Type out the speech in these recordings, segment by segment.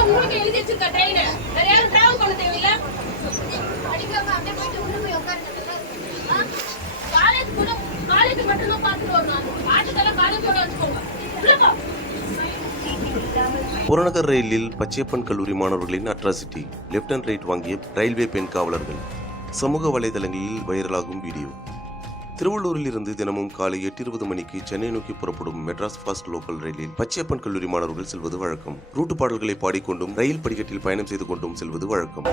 உங்களுக்கு எழுதி வச்சிருக்க ட்ரெயின் வேற யாரும் டிராவல் பண்ண தேவையில்ல அடிக்காம அப்படியே போயிட்டு உள்ள போய் உட்காருங்க காலேஜ் கூட காலேஜ் மட்டும் தான் பார்த்துட்டு வரணும் காலேஜோட வச்சுக்கோங்க புறநகர் ரயிலில் பச்சையப்பன் கல்லூரி மாணவர்களின் அட்ராசிட்டி. லெப்ட் அண்ட் ரைட் வாங்கிய ரயில்வே பெண் காவலர்கள். சமூக வலைதளங்களில் வைரலாகும் வீடியோ. திருவள்ளூரில் இருந்து தினமும் காலை எட்டு இருபது மணிக்கு சென்னை நோக்கி புறப்படும் மெட்ராஸ் ஃபாஸ்ட் லோக்கல் ரயிலில் பச்சையப்பன் கல்லூரி மாணவர்கள் செல்வது வழக்கம். ரூட்டு பாடல்களை பாடிக்கொண்டும் ரயில் படிக்கட்டில் பயணம் செய்து கொண்டும் செல்வது வழக்கம்.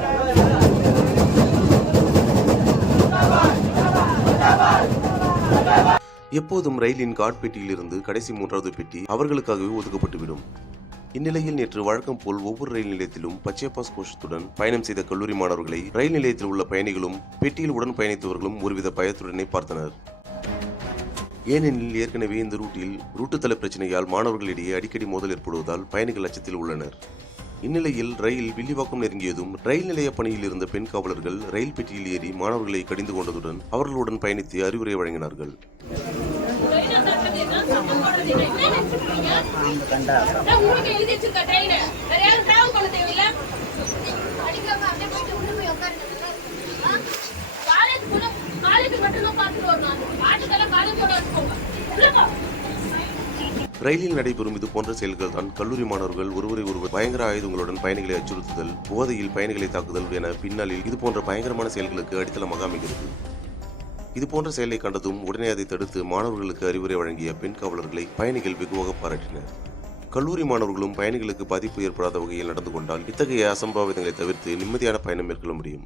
எப்போதும் ரயிலின் காட் பெட்டியிலிருந்து கடைசி மூன்றாவது பெட்டி அவர்களுக்காகவே ஒதுக்கப்பட்டுவிடும். இந்நிலையில் நேற்று வழக்கம் போல் ஒவ்வொரு ரயில் நிலையத்திலும் பச்சையப்பாஸ் கோஷத்துடன் பயணம் செய்த கல்லூரி மாணவர்களை ரயில் நிலையத்தில் உள்ள பயணிகளும் பெட்டியில் உடன் பயணித்தவர்களும் ஒருவித பயத்துடனே பார்த்தனர். ஏனெனில் ஏற்கனவே இந்த ரூட்டில் ரூட்டு தள பிரச்சனையால் மாணவர்களிடையே அடிக்கடி மோதல் ஏற்படுவதால் பயணிகள் அச்சத்தில் உள்ளனர். இந்நிலையில் ரயில் வில்லிவாக்கம் நெருங்கியதும் ரயில் நிலைய பணியில் இருந்த பெண் காவலர்கள் ரயில் பெட்டியில் ஏறி மாணவர்களை கடிந்து கொண்டதுடன் அவர்களுடன் பயணித்து அறிவுரை வழங்கினார்கள். ரயிலில் நடைபெறும் இது போன்ற செயல்கள் தான் கல்லூரி மாணவர்கள் ஒருவரை ஒருவர் பயங்கர ஆயுதங்களுடன் பயணிகளை அச்சுறுத்துதல் போதையில் பயணிகளை தாக்குதல் என பின்னாளில் இது போன்ற பயங்கரமான செயல்களுக்கு அடித்தளமாக அமைகிறது. இதுபோன்ற செயலை கண்டதும் உடனே அதை தடுத்து மாணவர்களுக்கு அறிவுரை வழங்கிய பெண் காவலர்களை பயணிகள் வெகுவாக பாராட்டினர். கல்லூரி மாணவர்களும் பயணிகளுக்கு பாதிப்பு ஏற்படாத வகையில் நடந்து கொண்டால் இத்தகைய அசம்பாவிதங்களை தவிர்த்து நிம்மதியான பயணம் மேற்கொள்ள முடியும்.